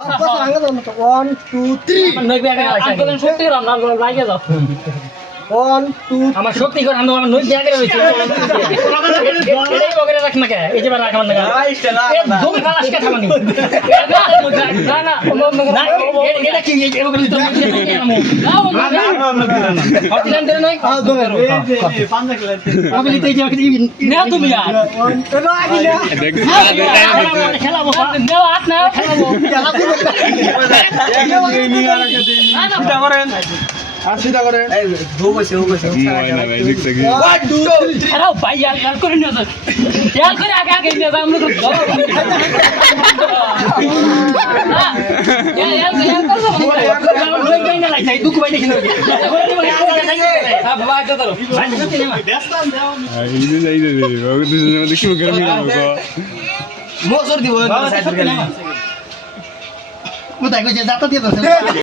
One, two, three. আন্দোলন শক্তি করে আমরা লাগিয়ে যাও One, two, আমার শক্তি করে আমরা নই জায়গা রয়েছে এটাই বগরে রাখ না কে এই যে রাখ আমার না দম খালাস কে থামানি না না না এটা কি এই বগরে তো হতিলান দেন নাই মোবাইল তে যে না তুমি यार খেলাবো নাও আট না খেলাবো চিন্তা করেন আর চিন্তা করেন One, two, three. আরে ভাই यार করে নিও यार করে আগে আগে নিও আমরা তো यार করব লই যাই না লাইছাই দুঃখ ভাই দেখি না বাবা এটা ধরো ভাই মোজর দিব কোথায় কইছে যাতা দিয়ে